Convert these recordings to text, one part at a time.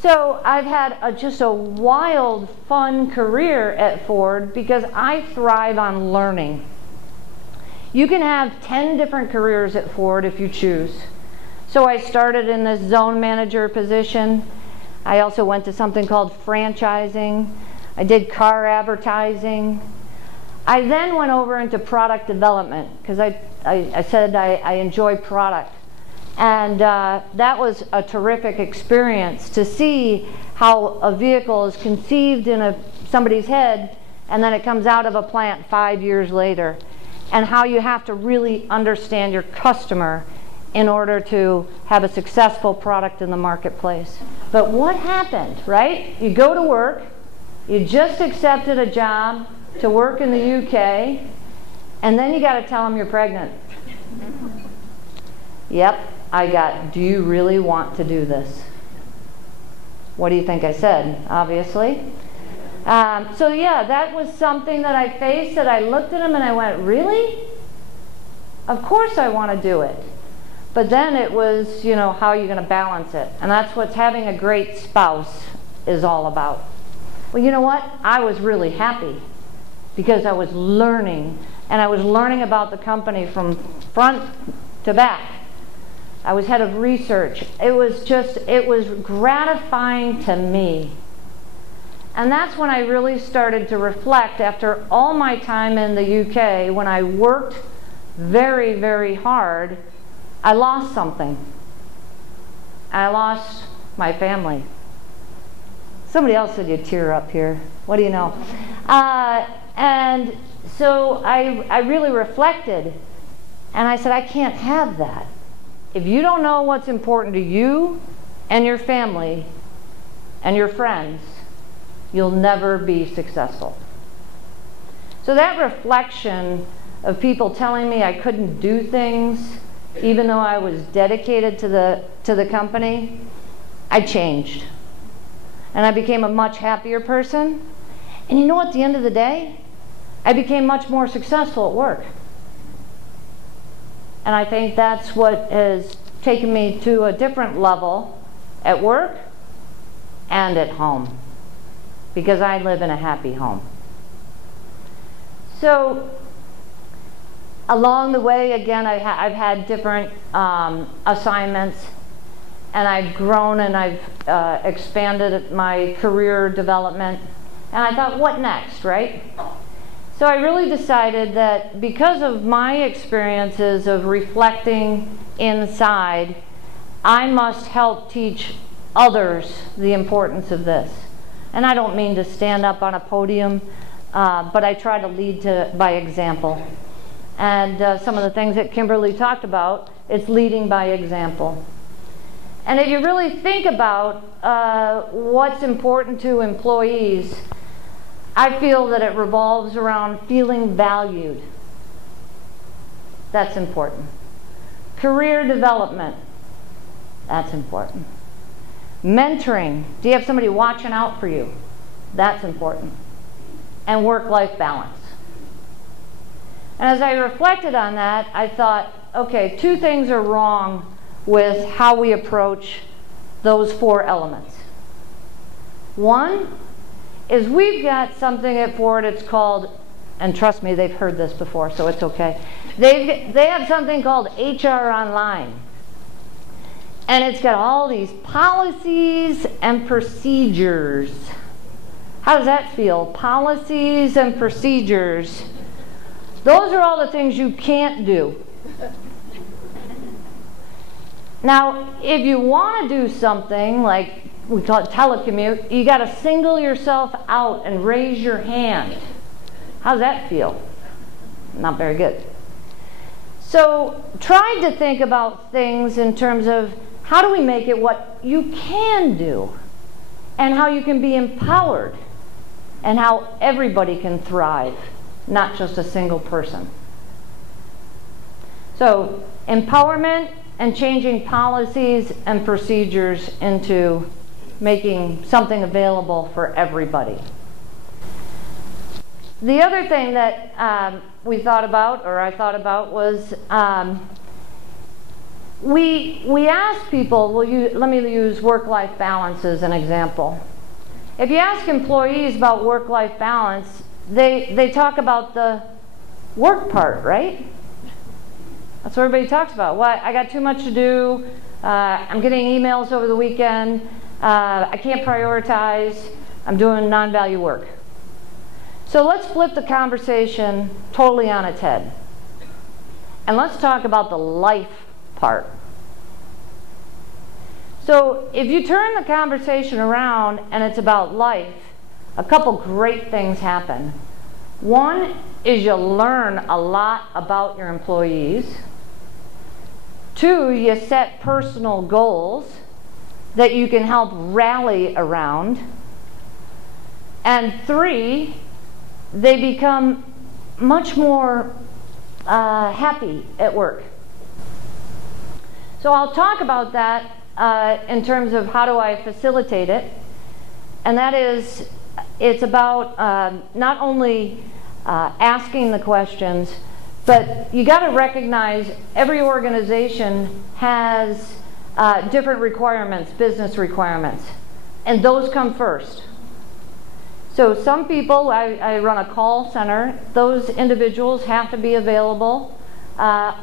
So I've had just a wild, fun career at Ford because I thrive on learning. You can have 10 different careers at Ford if you choose. So I started in this zone manager position. I also went to something called franchising. I did car advertising. I then went over into product development because I said I enjoy product. And that was a terrific experience to see how a vehicle is conceived in somebody's head and then it comes out of a plant 5 years later, and how you have to really understand your customer in order to have a successful product in the marketplace. But what happened, right? You go to work, you just accepted a job to work in the UK, and then you got to tell them you're pregnant. Yep, I got, do you really want to do this? What do you think I said? Obviously. So yeah, that was something that I faced, that I looked at him and I went, really? Of course I want to do it. But then it was, you know, how are you going to balance it? And that's what having a great spouse is all about. Well, you know what? I was really happy because I was learning, and I was learning about the company from front to back. I was head of research. It was gratifying to me. And that's when I really started to reflect after all my time in the UK. When I worked very, very hard, I lost something. I lost my family. Somebody else said you'd tear up here. What do you know? And so I really reflected, and I said, I can't have that. If you don't know what's important to you and your family and your friends, you'll never be successful. So that reflection of people telling me I couldn't do things, even though I was dedicated to the company, I changed. And I became a much happier person. And you know what, at the end of the day, I became much more successful at work. And I think that's what has taken me to a different level at work and at home, because I live in a happy home. So along the way, again, I've had different assignments, and I've grown and I've expanded my career development. And I thought, what next, right? So I really decided that because of my experiences of reflecting inside, I must help teach others the importance of this. And I don't mean to stand up on a podium, but I try to lead by example. And some of the things that Kimberly talked about, it's leading by example. And if you really think about what's important to employees, I feel that it revolves around feeling valued. That's important. Career development, that's important. Mentoring, do you have somebody watching out for you? That's important. And work-life balance. And as I reflected on that, I thought, okay, two things are wrong with how we approach those four elements. One is we've got something at Ford, it's called, and trust me, they've heard this before, so it's okay. They have something called HR Online. And it's got all these policies and procedures. How does that feel? Policies and procedures. Those are all the things you can't do. Now, if you want to do something like we call it telecommute, you got to single yourself out and raise your hand. How does that feel? Not very good. So try to think about things in terms of how do we make it what you can do, and how you can be empowered, and how everybody can thrive, not just a single person. So empowerment and changing policies and procedures into making something available for everybody. The other thing that we thought about, or I thought about, was we ask people, let me use work-life balance as an example. If you ask employees about work-life balance, they talk about the work part, right? That's what everybody talks about. Well, I got too much to do. I'm getting emails over the weekend. I can't prioritize. I'm doing non-value work. So let's flip the conversation totally on its head. And let's talk about the life part. So if you turn the conversation around and it's about life, a couple great things happen. One is you learn a lot about your employees. Two, you set personal goals that you can help rally around. And three, they become much more happy at work. So I'll talk about that in terms of how do I facilitate it. And that is, it's about not only asking the questions, but you got to recognize every organization has different requirements, business requirements, and those come first. So some people, I run a call center, those individuals have to be available at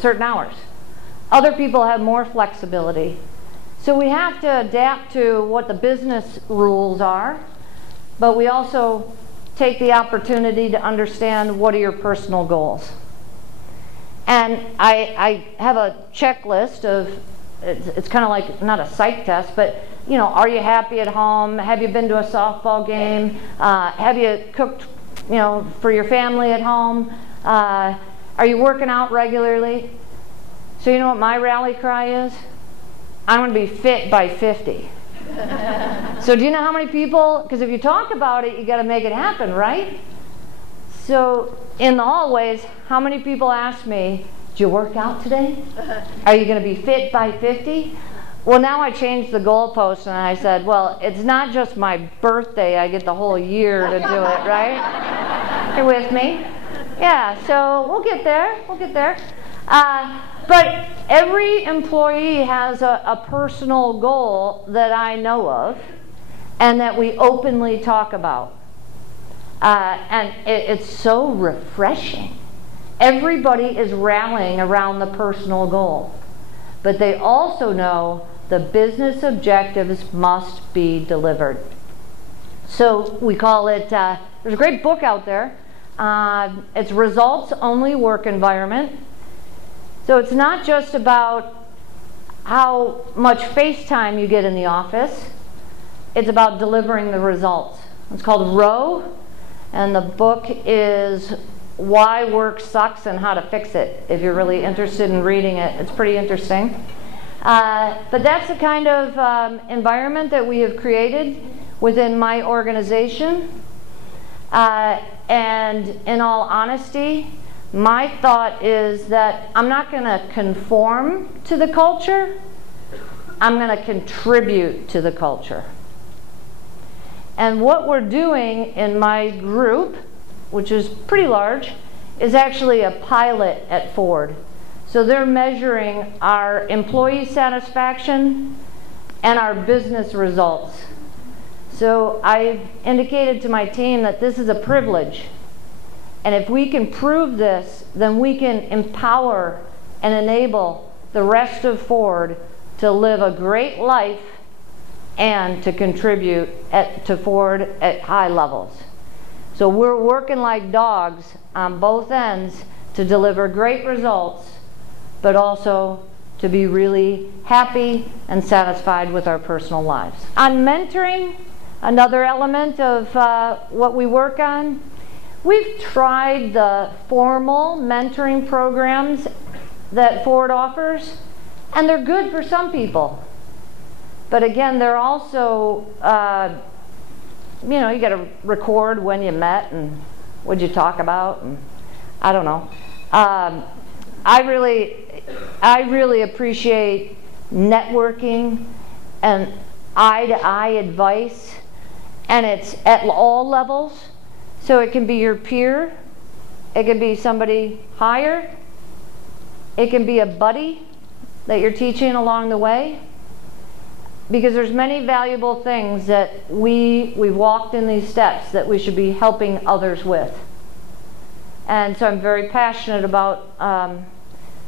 certain hours. Other people have more flexibility. So we have to adapt to what the business rules are, but we also take the opportunity to understand what are your personal goals. And I have a checklist of, it's kind of like, not a psych test, but are you happy at home? Have you been to a softball game? Have you cooked, for your family at home? Are you working out regularly? So you know what my rally cry is? I'm going to be fit by 50. So do you know how many people, because if you talk about it, you got to make it happen, right? So in the hallways, how many people ask me, did you work out today? Are you going to be fit by 50? Well, now I changed the goalpost and I said, well, it's not just my birthday, I get the whole year to do it, right? You're with me? Yeah, so we'll get there, but every employee has a personal goal that I know of and that we openly talk about. And it's so refreshing. Everybody is rallying around the personal goal. But they also know the business objectives must be delivered. So we call it, there's a great book out there. It's Results Only Work Environment. So it's not just about how much face time you get in the office. It's about delivering the results. It's called ROW, and the book is Why Work Sucks and How to Fix It. If you're really interested in reading it, it's pretty interesting. But that's the kind of environment that we have created within my organization. And in all honesty, my thought is that I'm not going to conform to the culture. I'm going to contribute to the culture. And what we're doing in my group, which is pretty large, is actually a pilot at Ford. So they're measuring our employee satisfaction and our business results. So I've indicated to my team that this is a privilege. And if we can prove this, then we can empower and enable the rest of Ford to live a great life and to contribute to Ford at high levels. So we're working like dogs on both ends to deliver great results, but also to be really happy and satisfied with our personal lives. On mentoring, another element of what we work on, we've tried the formal mentoring programs that Ford offers, and they're good for some people. But again, they're also, you got to record when you met and what'd you talk about, and I don't know. I really appreciate networking and eye-to-eye advice, and it's at all levels. So it can be your peer, it can be somebody higher, it can be a buddy, that you're teaching along the way, because there's many valuable things that we've walked in these steps that we should be helping others with. And so I'm very passionate about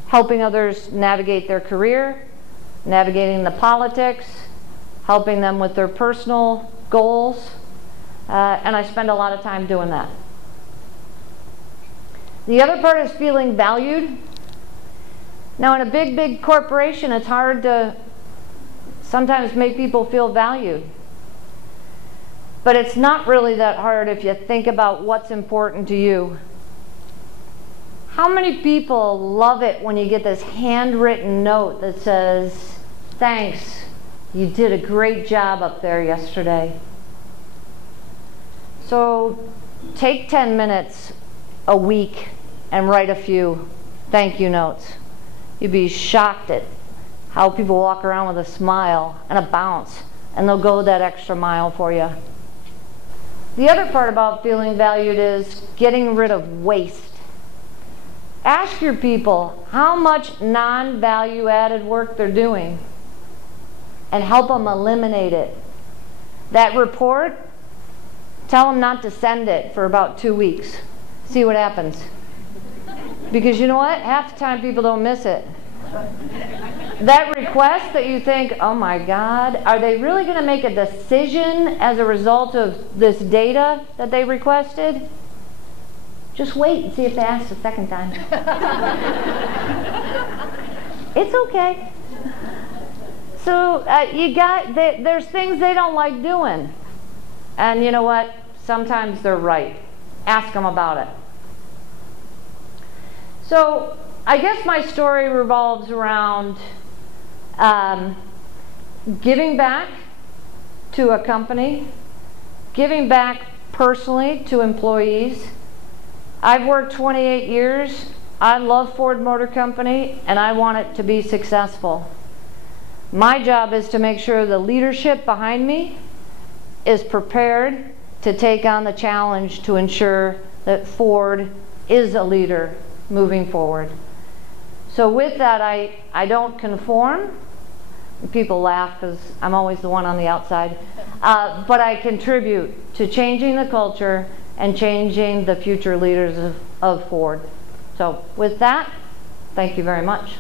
helping others navigate their career, navigating the politics, helping them with their personal goals, and I spend a lot of time doing that. The other part is feeling valued. Now, in a big corporation, it's hard to sometimes make people feel valued. But it's not really that hard if you think about what's important to you. How many people love it when you get this handwritten note that says, "Thanks, you did a great job up there yesterday"? So take 10 minutes a week and write a few thank you notes. You'd be shocked at how people walk around with a smile and a bounce, and they'll go that extra mile for you. The other part about feeling valued is getting rid of waste. Ask your people how much non-value added work they're doing and help them eliminate it. That report, tell them not to send it for about 2 weeks. See what happens. Because you know what? Half the time people don't miss it. That request that you think, oh my God, are they really going to make a decision as a result of this data that they requested? Just wait and see if they ask the second time. It's okay. So there's things they don't like doing. And you know what? Sometimes they're right. Ask them about it. So I guess my story revolves around giving back to a company, giving back personally to employees. I've worked 28 years. I love Ford Motor Company, and I want it to be successful. My job is to make sure the leadership behind me is prepared to take on the challenge to ensure that Ford is a leader moving forward. So with that, I don't conform. People laugh because I'm always the one on the outside. But I contribute to changing the culture and changing the future leaders of Ford. So with that, thank you very much.